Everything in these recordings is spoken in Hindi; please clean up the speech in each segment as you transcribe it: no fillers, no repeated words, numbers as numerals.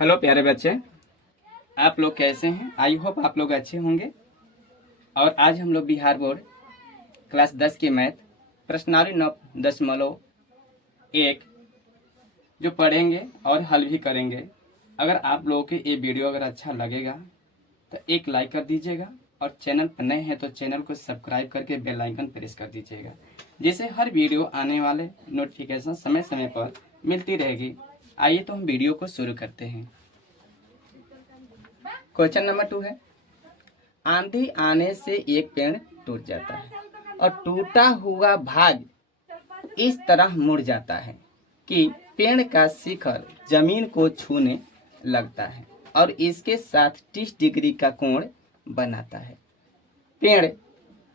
हेलो प्यारे बच्चे, आप लोग कैसे हैं? आई होप आप लोग अच्छे होंगे। और आज हम लोग बिहार बोर्ड क्लास 10 की मैथ प्रश्नावली 9.1 जो पढ़ेंगे और हल भी करेंगे। अगर आप लोगों के ये वीडियो अगर अच्छा लगेगा तो एक लाइक कर दीजिएगा और चैनल पर नए हैं तो चैनल को सब्सक्राइब करके बेल आइकन प्रेस कर दीजिएगा, जिससे हर वीडियो आने वाले नोटिफिकेशन समय समय पर मिलती रहेगी। आइए तो हम वीडियो को शुरू करते हैं। क्वेश्चन नंबर 2 है, आंधी आने से एक पेड़ टूट जाता है और टूटा हुआ भाग इस तरह मुड़ जाता है कि पेड़ का शिखर जमीन को छूने लगता है और इसके साथ 30 डिग्री का कोण बनाता है। पेड़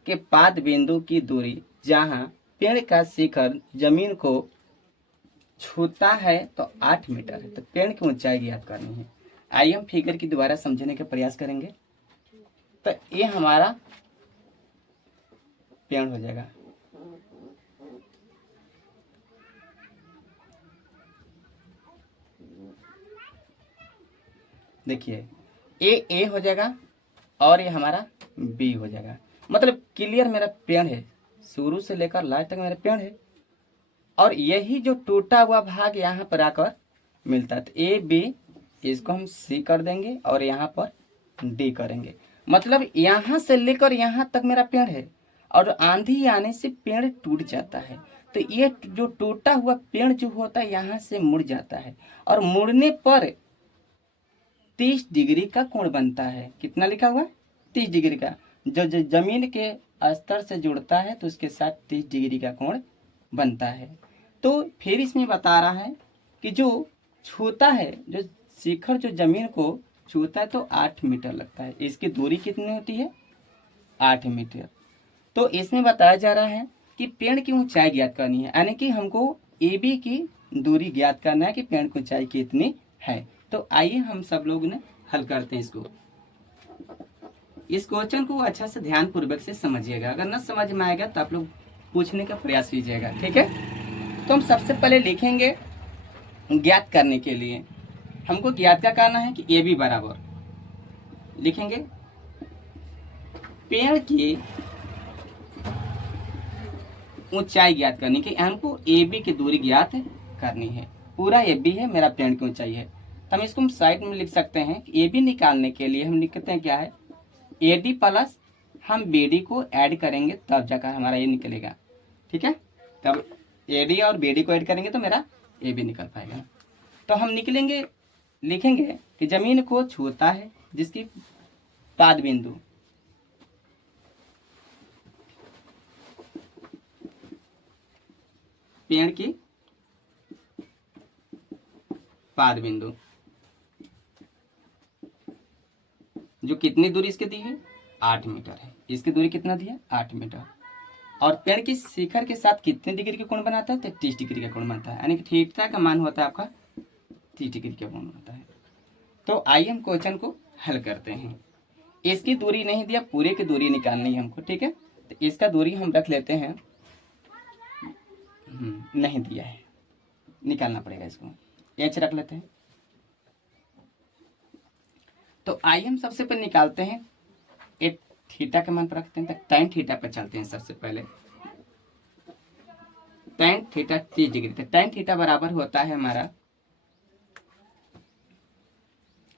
के पाद बिंदु की दूरी जहां पेड़ का शिखर जमीन को छूता है तो 8 मीटर है। तो पेड़ की ऊंचाई ज्ञात करनी है। आइए हम फिगर की दोबारा समझने का प्रयास करेंगे। तो ये हमारा पेड़ हो जाएगा। देखिए ए हो जाएगा और ये हमारा बी हो जाएगा। मतलब क्लियर मेरा पेड़ है, शुरू से लेकर लास्ट तक मेरा पेड़ है और यही जो टूटा हुआ भाग यहाँ पर आकर मिलता है। तो ए बी इसको हम सी कर देंगे और यहाँ पर डी करेंगे। मतलब यहाँ से लेकर यहाँ तक मेरा पेड़ है और आंधी आने से पेड़ टूट जाता है। तो ये जो टूटा हुआ पेड़ जो होता है यहाँ से मुड़ जाता है और मुड़ने पर 30 डिग्री का कोण बनता है। कितना लिखा हुआ है? 30 डिग्री का। जो जमीन के स्तर से जुड़ता है तो उसके साथ 30 डिग्री का कोण बनता है। तो फिर इसमें बता रहा है कि जो छूता है, जो शिखर जो जमीन को छूता है तो 8 मीटर लगता है। इसकी दूरी कितनी होती है? 8 मीटर। तो इसमें बताया जा रहा है कि पेड़ की ऊंचाई ज्ञात करनी है, यानी कि हमको ए बी की दूरी ज्ञात करना है कि पेड़ की ऊंचाई कितनी है। तो आइए हम सब लोग ने हल करते हैं इसको। इस क्वेश्चन को अच्छा से ध्यान पूर्वक से समझिएगा। अगर न समझ में आएगा तो आप लोग पूछने का प्रयास कीजिएगा, ठीक है? तो हम सबसे पहले लिखेंगे ज्ञात करने के लिए हमको ज्ञात क्या करना है कि ए बी बराबर लिखेंगे पेड़ की ऊंचाई ज्ञात करनी कि हमको ए बी की दूरी ज्ञात करनी है। पूरा ए बी है, मेरा पेड़ की ऊंचाई है। तो हम इसको साइड में लिख सकते हैं कि ए बी निकालने के लिए हम लिखते हैं क्या है, ए डी प्लस हम बी डी को ऐड करेंगे तब जाकर हमारा ये निकलेगा, ठीक है? तब ए डी और बी डी को ऐड करेंगे तो मेरा ए बी निकल पाएगा। तो हम लिखेंगे कि जमीन को छूता है जिसकी पाद बिंदु पेड़ की पाद बिंदु जो कितनी दूरी इसके दी है? 8 मीटर है। इसकी दूरी कितना दी है? 8 मीटर। और पेड़ की शिखर के साथ कितने डिग्री का कोण बनाता है? तो 30 डिग्री का कोण बनता है, यानी कि थीटा का मान होता है आपका 30 डिग्री का कोण होता है। तो आइए हम क्वेश्चन को हल करते हैं। इसकी दूरी नहीं दिया, पूरे की दूरी निकालनी है हमको, ठीक है? तो इसका दूरी हम रख लेते हैं, नहीं दिया है, निकालना पड़ेगा इसको। एच रख लेते हैं। तो आइए हम सबसे पहले निकालते हैं एक थीटा का मान पर रखते हैं। तो tan थीटा पर चलते हैं। सबसे पहले tan थीटा 30 डिग्री। तो tan थीटा बराबर होता है हमारा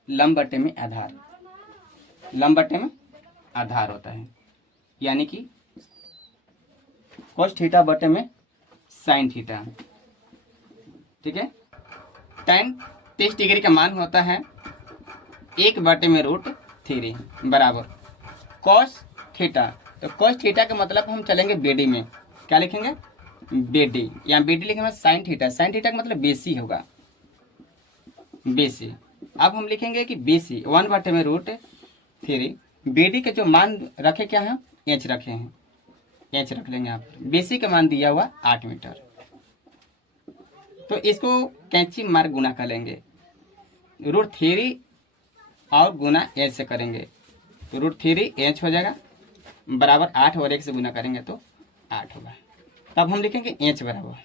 लंब बटे में आधार। लंब बटे में आधार होता है, यानी कि cos थीटा बटे में sin थीटा, ठीक है? tan 30 डिग्री का मान होता है 1 बटे में √3 बराबर cos थीटा। तो cos थीटा का मतलब हम चलेंगे BD में। क्या लिखेंगे? BD। यहाँ BD लिखेंगे sin थीटा। sin थीटा का मतलब BC होगा, BC। अब हम लिखेंगे कि BC 1 बटे में √3। BD के जो मान रखे क्या है? H रखे हैं, H रख लेंगे यहाँ पर। BC का मान दिया हुआ 8 मीटर। तो इसको कैंची मार गुना कर लेंगे, √3 और गुना H से करेंगे तो √3 H हो जाएगा बराबर 8 और 1 से गुना करेंगे तो 8 होगा। तब हम लिखेंगे H बराबर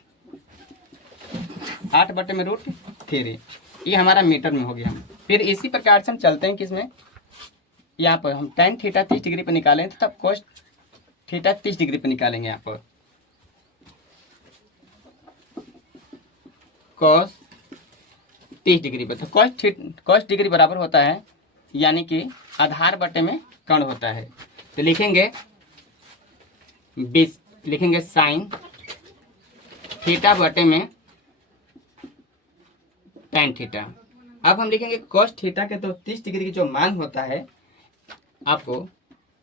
8 बटे में √3। ये हमारा मीटर में हो गया। फिर इसी प्रकार से हम चलते हैं किसमें, यहाँ पर हम tan थीटा 30 डिग्री पर निकालें तो तब cos थीटा 30 डिग्री पर निकालेंगे। यहाँ पर cos 30 डिग्री पर, तो cos डिग्री बराबर होता है यानी कि आधार बटे में कर्ण होता है, तो लिखेंगे 20, लिखेंगे साइन थीटा बटे में tan थीटा। अब हम लिखेंगे cos थीटा के तो 30 डिग्री की जो मान होता है आपको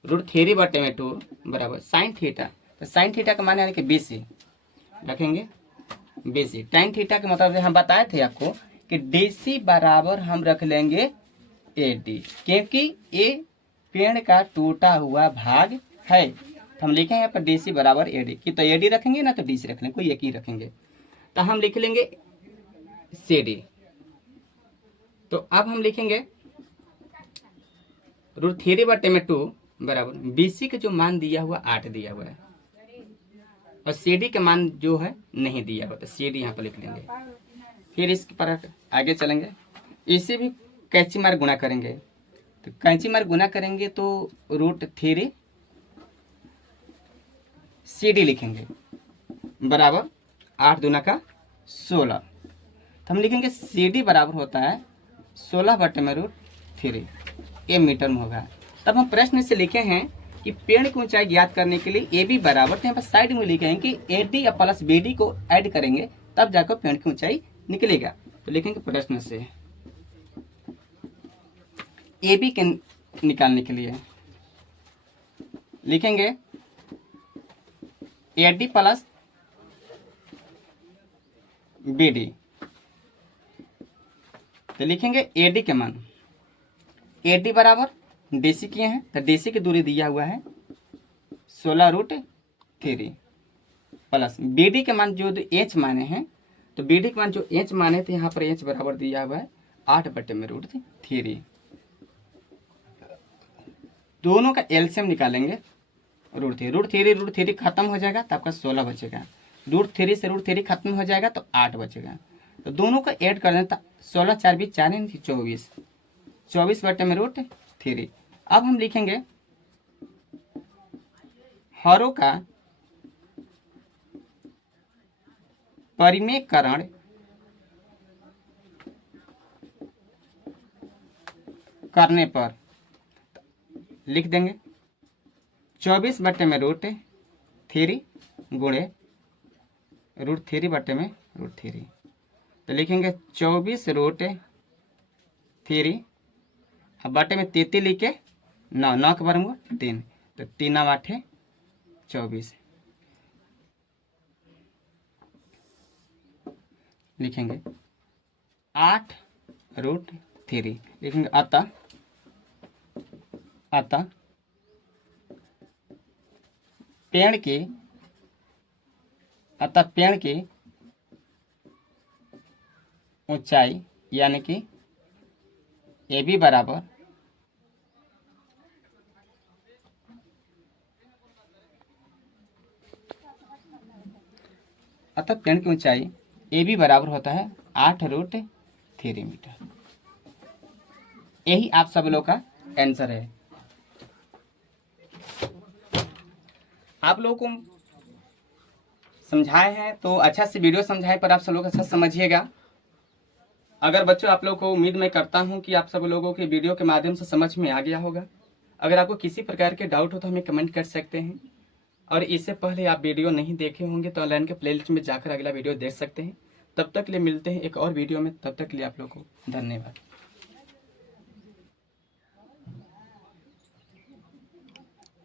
√3 बटे में 2 बराबर साइन थीटा, तो साइन थीटा का मान यानी कि 20 रखेंगे 20। tan थीटा के मतलब हम बताए थे आपको कि DC बराबर हम रख लेंगे AD, क्योंकि ये पेड़ का टूटा हुआ भाग है, तो हम लिखेंगे यहाँ पर DC बराबर AD की, तो AD रखेंगे ना तो DC रख लेंगे, कोई एक ही रखेंगे, तो हम लिख लेंगे CD। तो अब हम लिखेंगे √3 बटे में 2 बराबर BC का जो मान दिया हुआ 8 दिया हुआ है और CD का मान जो है नहीं दिया हुआ, तो CD यहाँ पर लिख लेंगे। फिर इस पर आगे चलेंगे, इसे भी कैंची मार गुणा करेंगे, तो कैंची मार गुणा करेंगे तो √3 CD लिखेंगे बराबर 8 दूना का 16, तो हम लिखेंगे CD बराबर होता है 16 बटे में √3, ये मीटर में होगा। तब हम प्रश्न से लिखे हैं कि पेड़ की ऊंचाई ज्ञात करने के लिए AB बराबर, तो यहाँ पर साइड में लिखे हैं कि AD या प्लस BD को ऐड करेंगे तब जाकर पेड़ की ऊंचाई निकलेगा, तो लिखेंगे प्रश्न से AB के निकालने के लिए लिखेंगे AD प्लस BD, तो लिखेंगे AD के मान, AD बराबर DC किए हैं तो DC की दूरी दिया हुआ है 16√3 प्लस BD के मान जो H माने हैं, तो BD के मान जो H माने थे यहाँ पर H बराबर दिया हुआ है 8 बटे में √3। दोनों का एलसीएम निकालेंगे √3 खत्म हो जाएगा तो आपका 16 बचेगा, √3 से √3 खत्म हो जाएगा तो 8 बचेगा, तो दोनों का ऐड कर दें तो 16 4 20 4 24 बटे में √3। अब हम लिखेंगे हरों का परिमेयकरण करने पर लिख देंगे 24 बटे में √3 गुणे √3 बटे में √3, तो लिखेंगे 24√3 अब बटे में 33 लिख के 9 के बराबर 3, तो 3 8 24 लिखेंगे 8√3 लिखेंगे। अतः पेड़ की ऊंचाई यानी कि AB बराबर पेड़ की ऊंचाई AB बराबर होता है 8√3 मीटर। यही आप सब लोग का आंसर है। आप लोगों को समझाए हैं तो अच्छा से वीडियो समझाए पर आप सब लोग अच्छा समझिएगा। अगर बच्चों आप लोगों को उम्मीद मैं करता हूं कि आप सब लोगों के वीडियो के माध्यम से समझ में आ गया होगा। अगर आपको किसी प्रकार के डाउट हो तो हमें कमेंट कर सकते हैं, और इससे पहले आप वीडियो नहीं देखे होंगे तो ऑनलाइन के प्लेलिस्ट में जाकर अगला वीडियो देख सकते हैं। तब तक के लिए मिलते हैं एक और वीडियो में, तब तक के लिए आप लोगों को धन्यवाद।